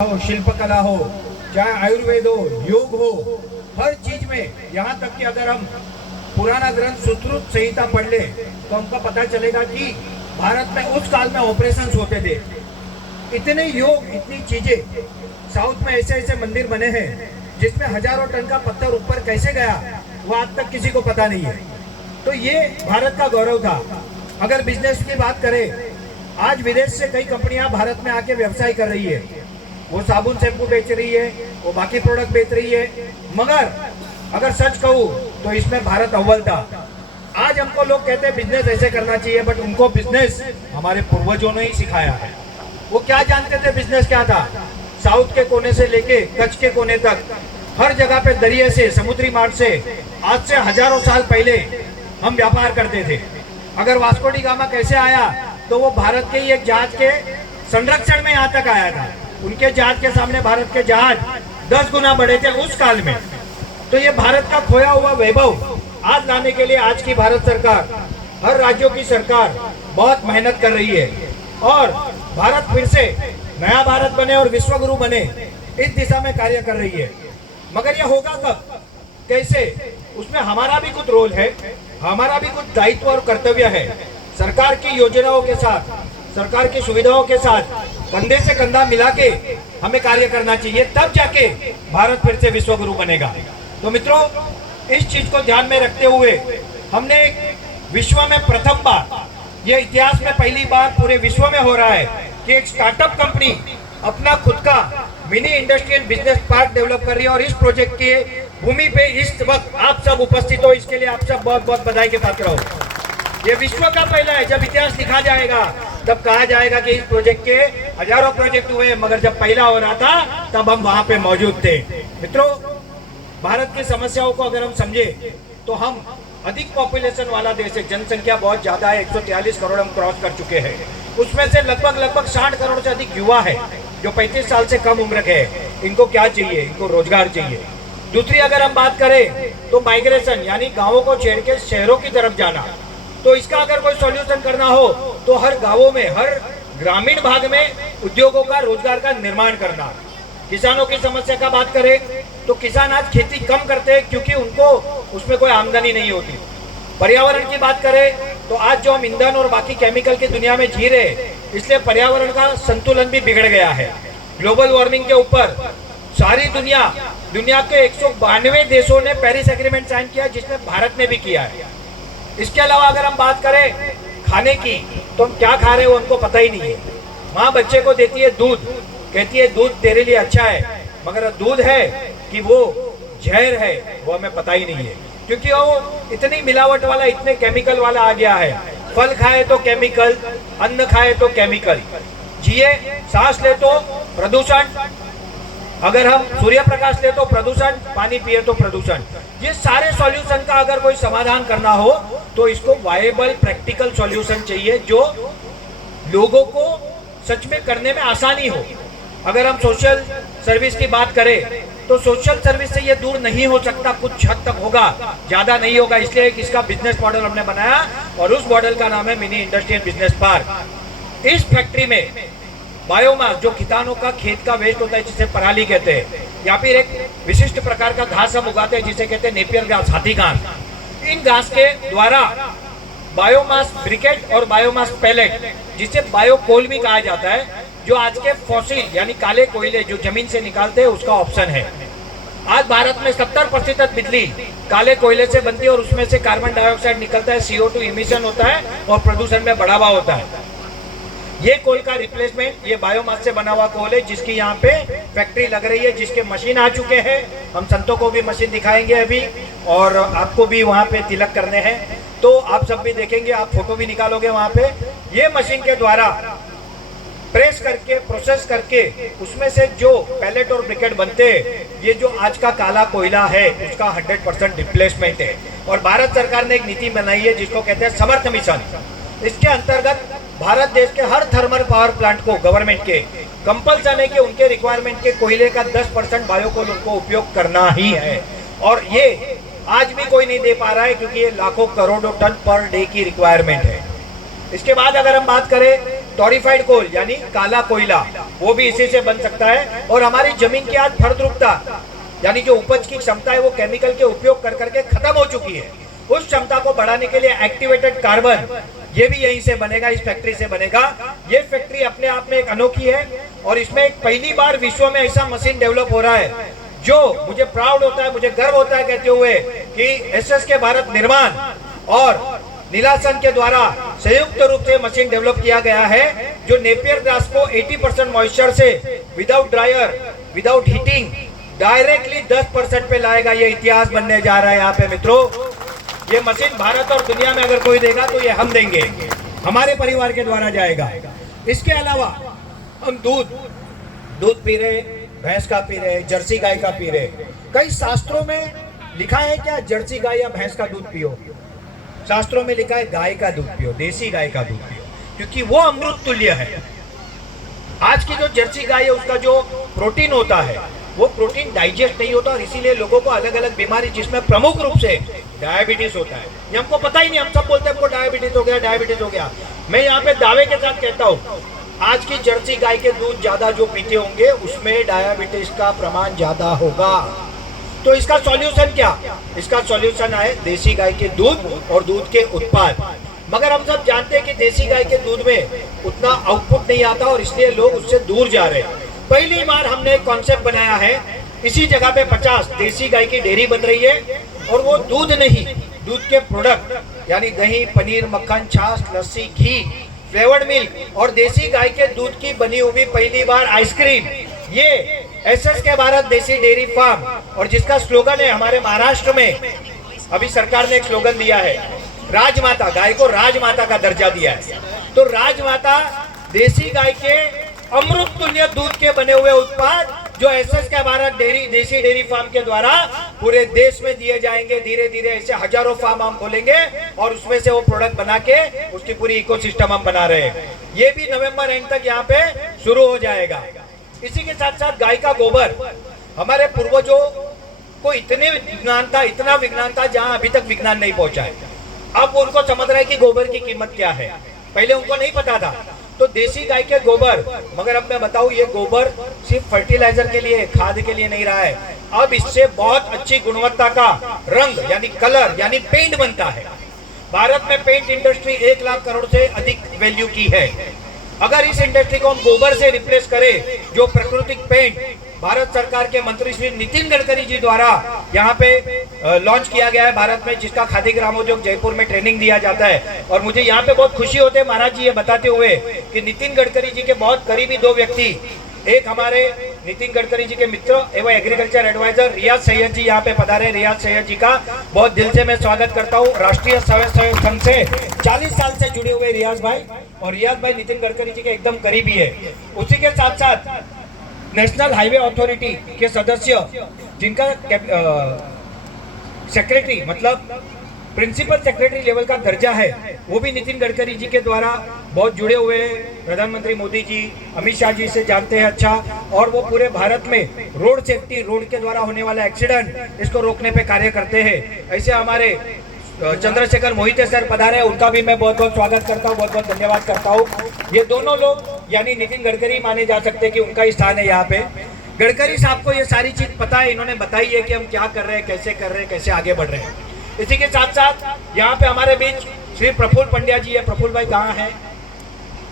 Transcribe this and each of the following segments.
हो, शिल्पकला हो, चाहे आयुर्वेद हो, योग हो, हर चीज में, यहाँ तक कि अगर हम पुराना ग्रंथ सुश्रुत संहिता पढ़ ले तो हमको पता चलेगा कि भारत में उस काल में ऑपरेशंस होते थे। इतने योग, इतनी चीजें, साउथ में ऐसे ऐसे मंदिर बने हैं जिसमें हजारों टन का पत्थर ऊपर कैसे गया वो आज तक किसी को पता नहीं है। तो ये भारत का गौरव था। अगर बिजनेस की बात करें, आज विदेश से कई कंपनियां भारत में आके व्यवसाय कर रही है। वो साबुन शैम्पू बेच रही है, वो बाकी प्रोडक्ट बेच रही है, मगर अगर सच कहूँ तो इसमें भारत अव्वल था। आज हमको लोग कहते हैं बिजनेस ऐसे करना चाहिए, बट उनको बिजनेस हमारे पूर्वजों ने ही सिखाया है। वो क्या जानते थे बिजनेस क्या था? साउथ के कोने से लेके कच्छ के कोने तक हर जगह पे दरिया से, समुद्री मार्ग से आज से हजारों साल पहले हम व्यापार करते थे। अगर वास्को डी गामा कैसे आया तो वो भारत के ही एक जहाज के संरक्षण में यहाँ तक आया था। उनके जहाज के सामने भारत के जहाज 10 गुना बड़े थे उस काल में। तो ये भारत का खोया हुआ वैभव आज लाने के लिए आज की भारत सरकार, हर राज्यों की सरकार बहुत मेहनत कर रही है और भारत फिर से नया भारत बने और विश्व गुरु बने, इस दिशा में कार्य कर रही है। मगर ये होगा कब, कैसे? उसमें हमारा भी कुछ रोल है, हमारा भी कुछ दायित्व और कर्तव्य है। सरकार की योजनाओं के साथ, सरकार की सुविधाओं के साथ कंधे से कंधा मिला के हमें कार्य करना चाहिए, तब जाके भारत फिर से विश्व गुरु बनेगा। तो मित्रों, इस चीज को ध्यान में रखते हुए हमने विश्व में प्रथम बार, ये इतिहास में पहली बार पूरे विश्व में हो रहा है कि एक स्टार्टअप कंपनी अपना खुद का mini industrial business park develop कर रही है। और इस प्रोजेक्ट के भूमि पे इस वक्त आप सब उपस्थित हो, इसके लिए आप सब बहुत बहुत बधाई के पात्र हो। ये विश्व का पहला है। जब इतिहास लिखा जाएगा तब कहा जाएगा कि इस प्रोजेक्ट के हजारों प्रोजेक्ट हुए, मगर जब पहला हो रहा था तब हम वहां पे मौजूद थे। मित्रों, भारत की समस्याओं को अगर हम समझे तो हम अधिक पॉपुलेशन वाला देश है, जनसंख्या बहुत ज्यादा है, 143 करोड़ हम क्रॉस कर चुके हैं। उसमें से लगभग 60 करोड़ से अधिक युवा है जो 35 साल से कम उम्र के हैं। इनको क्या चाहिए? इनको रोजगार चाहिए। दूसरी अगर हम बात करें तो माइग्रेशन, यानी गाँवों को छेड़ के शहरों की तरफ जाना। तो इसका अगर कोई सॉल्यूशन करना हो तो हर गांवों में, हर ग्रामीण भाग में उद्योगों का, रोजगार का निर्माण करना। किसानों की समस्या का बात करें तो किसान आज खेती कम करते हैं क्योंकि उनको उसमें कोई आमदनी नहीं होती। पर्यावरण की बात करें तो आज जो हम ईंधन और बाकी केमिकल की दुनिया में जी रहे हैं, इसलिए पर्यावरण का संतुलन भी बिगड़ गया है। ग्लोबल वार्मिंग के ऊपर सारी दुनिया के 192 देशों ने पेरिस एग्रीमेंट साइन किया, जिसमें भारत ने भी किया है। इसके अलावा अगर हम बात करें खाने की, तो हम क्या खा रहे हैं वो हमको पता ही नहीं है। माँ बच्चे को देती है दूध, कहती है दूध तेरे लिए अच्छा है, मगर दूध है कि वो जहर है वो हमें पता ही नहीं है, क्योंकि वो इतनी मिलावट वाला, इतने केमिकल वाला आ गया है। फल खाए तो केमिकल, अन्न खाए तो केमिकल, जिए सांस ले तो प्रदूषण, अगर हम सूर्य प्रकाश ले तो प्रदूषण, पानी पिए तो प्रदूषण। ये सारे सॉल्यूशन का अगर कोई समाधान करना हो तो इसको वायबल प्रैक्टिकल सॉल्यूशन चाहिए जो लोगों को सच में करने में आसानी हो। अगर हम सोशल सर्विस की बात करें तो सोशल सर्विस से ये दूर नहीं हो सकता, कुछ हद तक होगा, ज्यादा नहीं होगा। इसलिए एक इसका बिजनेस मॉडल हमने बनाया और उस मॉडल का नाम है मिनी इंडस्ट्रियल बिजनेस पार्क। इस फैक्ट्री में बायोमास, जो किसानों का खेत का वेस्ट होता है जिसे पराली कहते हैं, या फिर एक विशिष्ट प्रकार का घास हम उगाते हैं जिसे कहते हैं नेपियर घास, हाथी घास। इन घास के द्वारा बायोमास ब्रिकेट और बायोमास पैलेट, जिसे बायोकोल भी कहा जाता है, जो आज के फॉसिल यानी काले कोयले जो जमीन से निकालते हैं उसका ऑप्शन है। आज भारत में 70% बिजली काले कोयले से बनती है और उसमें से कार्बन डाइऑक्साइड निकलता है, CO2 इमिशन होता है और प्रदूषण में बढ़ावा होता है। ये कोल का रिप्लेसमेंट ये बायोमास से बना हुआ कोल है, जिसकी यहाँ पे फैक्ट्री लग रही है, जिसके मशीन आ चुके हैं। हम संतों को भी मशीन दिखाएंगे अभी, और आपको भी वहाँ पे तिलक करने हैं, तो आप सब भी देखेंगे, आप फोटो भी निकालोगे वहाँ पे। ये मशीन के द्वारा प्रेस करके, प्रोसेस करके उसमें से जो पैलेट और ब्रिकेट बनते हैं, ये जो आज का काला कोयला है उसका 100% रिप्लेसमेंट है। और भारत सरकार ने एक नीति बनाई है जिसको कहते हैं समर्थ मिशन। इसके अंतर्गत भारत देश के हर थर्मल पावर प्लांट को गवर्नमेंट के कंपल्सन है कि उनके रिक्वायरमेंट के कोयले का 10% बायोकोल उनको उपयोग करना ही है। और ये आज भी कोई नहीं दे पा रहा है क्योंकि ये लाखों करोड़ों टन पर डे की रिक्वायरमेंट है। इसके बाद अगर हम बात करें टॉरिफाइड कोल यानी काला कोयला, वो भी इसी से बन सकता है। और हमारी जमीन की आज फलद्रुपता यानी जो उपज की क्षमता है वो केमिकल के उपयोग कर करके खत्म हो चुकी है। उस क्षमता को बढ़ाने के लिए एक्टिवेटेड कार्बन ये भी यहीं से बनेगा, इस फैक्ट्री से बनेगा। ये फैक्ट्री अपने आप में एक अनोखी है और इसमें एक पहली बार विश्व में ऐसा मशीन डेवलप हो रहा है जो मुझे प्राउड होता है, मुझे गर्व होता है कहते हुए कि एसएसके भारत निर्माण और नीलासन के द्वारा संयुक्त रूप से मशीन डेवलप किया गया है जो नेपियर ग्रास को 80% मॉइस्चर से without dryer, without heating directly 10% पे लाएगा। ये इतिहास बनने जा रहा है यहाँ पे मित्रों। ये मशीन भारत और दुनिया में अगर कोई देगा तो ये हम देंगे, हमारे परिवार के द्वारा जाएगा। इसके अलावा हम दूध पी रहे, भैंस का पी रहे, जर्सी गाय का पी रहे। कई शास्त्रों में लिखा है क्या जर्सी गाय या भैंस का दूध पियो? शास्त्रों में लिखा है गाय का दूध पियो, देसी गाय का दूध पियो, क्योंकि वो अमृत तुल्य है। आज की जो जर्सी गाय है उसका जो प्रोटीन होता है वो प्रोटीन डाइजेस्ट नहीं होता और इसीलिए लोगों को अलग अलग बीमारी, जिसमें प्रमुख रूप से डायबिटीज होता है। ये हमको पता ही नहीं, हम सब बोलते हैं हमको डायबिटीज हो गया, डायबिटीज हो गया। मैं यहाँ पे दावे के साथ कहता हूँ आज की जर्सी गाय के दूध ज्यादा जो पीते होंगे उसमें डायबिटीज का प्रमाण ज्यादा होगा। तो इसका सॉल्यूशन क्या? इसका सॉल्यूशन है देसी गाय के दूध और दूध के उत्पाद। मगर हम सब जानते हैं कि देसी गाय के दूध में उतना आउटपुट नहीं आता और इसलिए लोग उससे दूर जा रहे हैं। पहली बार हमने एक कॉन्सेप्ट बनाया है, इसी जगह पे 50 देसी गाय की डेयरी बन रही है और वो दूध नहीं, दूध के प्रोडक्ट यानी दही, पनीर, मक्खन, छाछ, लस्सी, घी, फ्लेवर्ड मिल्क और देसी गाय के दूध की बनी हुई पहली बार आइसक्रीम, ये एसएसके भारत देसी डेयरी फार्म, और जिसका स्लोगन है हमारे महाराष्ट्र में अभी सरकार ने एक स्लोगन दिया है, राजमाता, गाय को राजमाता का दर्जा दिया है। तो राजमाता देसी गाय के अमृत तुल्य दूध के बने हुए उत्पाद जो एसएसके भारत डेयरी देसी डेयरी फार्म के द्वारा पूरे देश में दिए जाएंगे। धीरे धीरे ऐसे हजारों फार्म हम खोलेंगे और उसमें से वो प्रोडक्ट बना के उसकी पूरी इकोसिस्टम हम बना रहे हैं। ये भी नवंबर एंड तक यहाँ पे शुरू हो जाएगा। इसी के साथ साथ गाय का गोबर, हमारे पूर्वजों को इतने विज्ञान था, इतना विज्ञान था जहाँ अभी तक विज्ञान नहीं पहुंचा है। अब उनको समझ रहे हैं कि गोबर की कीमत क्या है, पहले उनको नहीं पता था। तो देसी गाय के गोबर, मगर अब मैं बताऊं ये गोबर सिर्फ फर्टिलाइजर के लिए, खाद के लिए नहीं रहा है। अब इससे बहुत अच्छी गुणवत्ता का रंग यानी कलर यानी पेंट बनता है। भारत में पेंट इंडस्ट्री 1 लाख करोड़ से अधिक वैल्यू की है। अगर इस इंडस्ट्री को हम गोबर से रिप्लेस करें, जो प्राकृतिक पेंट भारत सरकार के मंत्री श्री नितिन गडकरी जी द्वारा यहाँ पे लॉन्च किया गया है भारत में, जिसका खादी ग्रामोद्योग जयपुर में ट्रेनिंग दिया जाता है। और मुझे यहाँ पे बहुत खुशी होती है महाराज जी ये बताते हुए कि नितिन गडकरी जी के बहुत करीबी 2 व्यक्ति, एक हमारे नितिन गडकरी जी के मित्र एवं एग्रीकल्चर एडवाइजर रियाज सैयद जी यहाँ पे पधारे। रियाज सैयद जी का बहुत दिल से मैं स्वागत करता हूँ। राष्ट्रीय स्वयं सेवक संघ से 40 साल से जुड़े हुए रियाज भाई, और रियाज भाई नितिन गडकरी जी के एकदम करीबी है। उसी के साथ साथ नेशनल हाईवे अथॉरिटी के सदस्य, जिनका सेक्रेटरी मतलब प्रिंसिपल सेक्रेटरी लेवल का दर्जा है, वो भी नितिन गडकरी जी के द्वारा बहुत जुड़े हुए हैं। प्रधानमंत्री मोदी जी, अमित शाह जी से जानते हैं अच्छा, और वो पूरे भारत में रोड सेफ्टी, रोड के द्वारा होने वाला एक्सीडेंट, इसको रोकने पे कार्य करते हैं। ऐसे हमारे चंद्रशेखर मोहिते सर पधारे, उनका भी मैं बहुत बहुत स्वागत करता हूँ, बहुत बहुत धन्यवाद करता हूँ। ये दोनों लोग यानी नितिन गडकरी माने जा सकते हैं कि उनका ही स्थान है यहाँ पे। गडकरी साहब को ये सारी चीज पता है, इन्होंने बताई है कि हम क्या कर रहे हैं, कैसे कर रहे हैं, कैसे आगे बढ़ रहे हैं। इसी के साथ साथ यहाँ पे हमारे बीच श्री प्रफुल्ल पंड्या जी है। प्रफुल्ल भाई कहाँ है?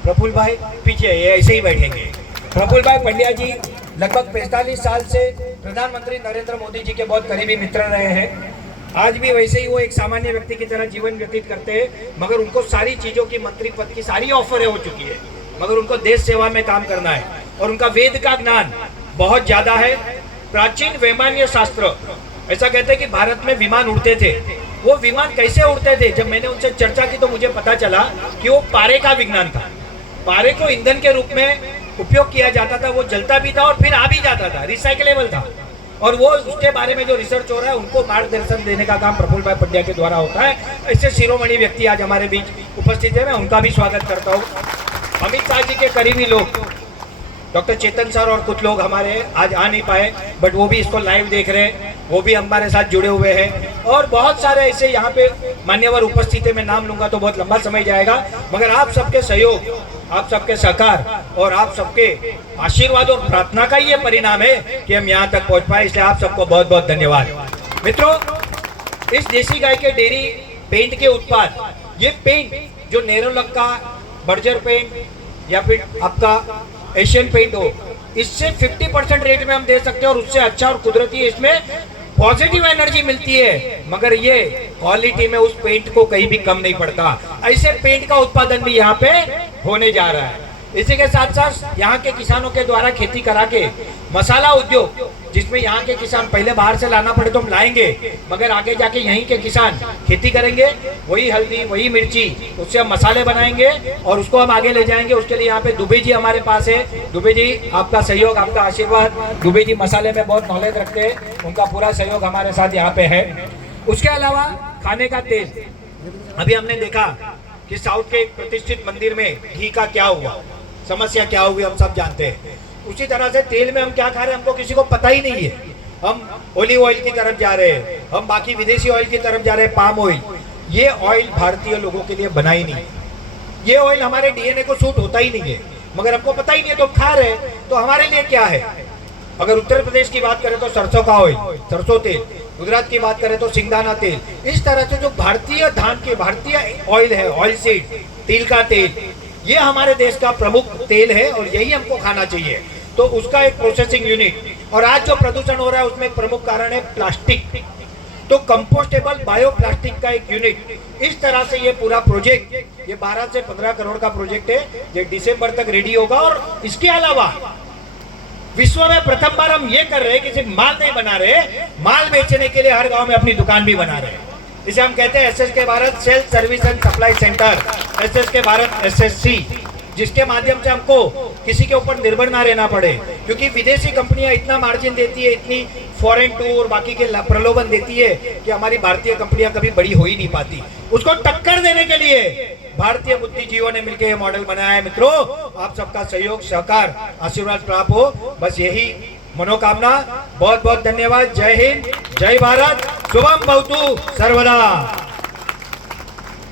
प्रफुल्ल भाई पीछे, ये ऐसे ही बैठेंगे। प्रफुल्ल भाई पंड्या जी लगभग 45 साल से प्रधानमंत्री नरेंद्र मोदी जी के बहुत करीबी मित्र रहे हैं। आज भी वैसे ही वो एक सामान्य व्यक्ति की तरह जीवन व्यतीत करते हैं, मगर उनको सारी चीजों की, मंत्री पद की सारी ऑफरें हो चुकी है, मगर उनको देश सेवा में काम करना है। और उनका वेद का ज्ञान बहुत ज्यादा है। प्राचीन वैमान्य शास्त्र ऐसा कहते हैं कि भारत में विमान उड़ते थे। वो विमान कैसे उड़ते थे? जब मैंने उनसे चर्चा की तो मुझे पता चला कि वो पारे का विज्ञान था। पारे को ईंधन के रूप में उपयोग किया जाता था, वो जलता भी था और फिर आ भी जाता था, रिसाइकलेबल था। और वो उसके बारे में जो रिसर्च हो रहा है उनको मार्गदर्शन देने का काम प्रफुल्ल भाई पंड्या के द्वारा होता है। ऐसे शिरोमणि व्यक्ति आज हमारे बीच उपस्थित है, मैं उनका भी स्वागत करता हूँ। अमित शाह जी के करीबी लोग डॉक्टर चेतन सर और कुछ लोग हमारे आज आ नहीं पाए, बट वो भी इसको लाइव देख रहे हैं, वो भी हमारे साथ जुड़े हुए हैं। और बहुत सारे ऐसे यहाँ पे मान्यवर उपस्थित है, मैं नाम लूंगा तो बहुत लंबा समय जाएगा, मगर आप सबके सहयोग, आप सबके सहकार और आप सबके आशीर्वाद और प्रार्थना का ये परिणाम है कि हम यहाँ तक पहुँच पाए, इसलिए आप सबको बहुत बहुत धन्यवाद। मित्रों, इस देसी गाय के डेयरी पेंट के उत्पाद, ये पेंट जो नेरोलक का बर्जर पेंट या फिर आपका एशियन पेंट हो, इससे 50% रेट में हम दे सकते हैं और उससे अच्छा और कुदरती इसमें पॉजिटिव एनर्जी मिलती है, मगर ये क्वालिटी में उस पेंट को कहीं भी कम नहीं पड़ता। ऐसे पेंट का उत्पादन भी यहाँ पे होने जा रहा है। इसी के साथ साथ यहाँ के किसानों के द्वारा खेती करा के मसाला उद्योग, जिसमें यहाँ के किसान पहले बाहर से लाना पड़े तो हम लाएंगे, मगर आगे जाके यहीं के किसान खेती करेंगे, वही हल्दी वही मिर्ची, उससे हम मसाले बनाएंगे और उसको हम आगे ले जाएंगे। उसके लिए यहाँ पे दुबे जी हमारे पास है। दुबे जी, आपका सहयोग, आपका आशीर्वाद। दुबे जी मसाले में बहुत नॉलेज रखते हैं, उनका पूरा सहयोग हमारे साथ यहाँ पे है। उसके अलावा खाने का तेल, अभी हमने देखा कि साउथ के एक प्रतिष्ठित मंदिर में घी का क्या हुआ, समस्या क्या हुई, हम सब जानते हैं। उसी तरह से तेल में हम क्या खा रहे हैं हमको किसी को पता ही नहीं है। हम ओलिव ऑयल की तरफ जा रहे हैं, हम बाकी विदेशी ऑयल की तरफ जा रहे हैं, पाम ऑयल। ये ऑयल भारतीय लोगों के लिए बना ही नहीं, ये ऑयल हमारे डीएनए को सूट होता ही नहीं है, मगर हमको पता ही नहीं है तो खा रहे हैं। तो हमारे लिए क्या है? अगर उत्तर प्रदेश की बात करें तो सरसों का ऑयल, सरसों तेल, गुजरात की बात करें तो सिंगदाना तेल। इस तरह से जो भारतीय धान के भारतीय ऑयल है, ऑयल सीड, तिल का तेल, ये हमारे देश का प्रमुख तेल है और यही हमको खाना चाहिए। तो उसका एक प्रोसेसिंग यूनिट, और आज जो प्रदूषण हो रहा है उसमें एक प्रमुख कारण है प्लास्टिक। तो कंपोस्टेबल बायो प्लास्टिक का एक यूनिट, इस तरह से ये पूरा प्रोजेक्ट, ये 12 से 15 करोड़ का प्रोजेक्ट है, ये दिसंबर तक रेडी होगा। और इसके अलावा विश्व में प्रथम बार हम ये कर रहे हैं कि सिर्फ माल नहीं बना रहे, माल बेचने के लिए हर गांव में अपनी दुकान भी बना रहे हैं। इसे हम कहते हैं SSK Bharat self service and supply centre, SSK Bharat SSC, जिसके माध्यम से हमको किसी के ऊपर निर्भर ना रहना पड़े। क्योंकि विदेशी कंपनियां इतना मार्जिन देती है, इतनी फॉरेन टूर बाकी के प्रलोभन देती है कि हमारी भारतीय कंपनियां कभी बड़ी हो ही नहीं पाती। उसको टक्कर देने के लिए भारतीय बुद्धिजीवियों ने मिलकर यह मॉडल बनाया है। मित्रों, आप सबका सहयोग, सहकार, आशीर्वाद प्राप्त हो, बस यही मनोकामना। बहुत बहुत धन्यवाद। जय हिंद, जय भारत, शुभम भवतु सर्वदा।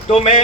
तो मैं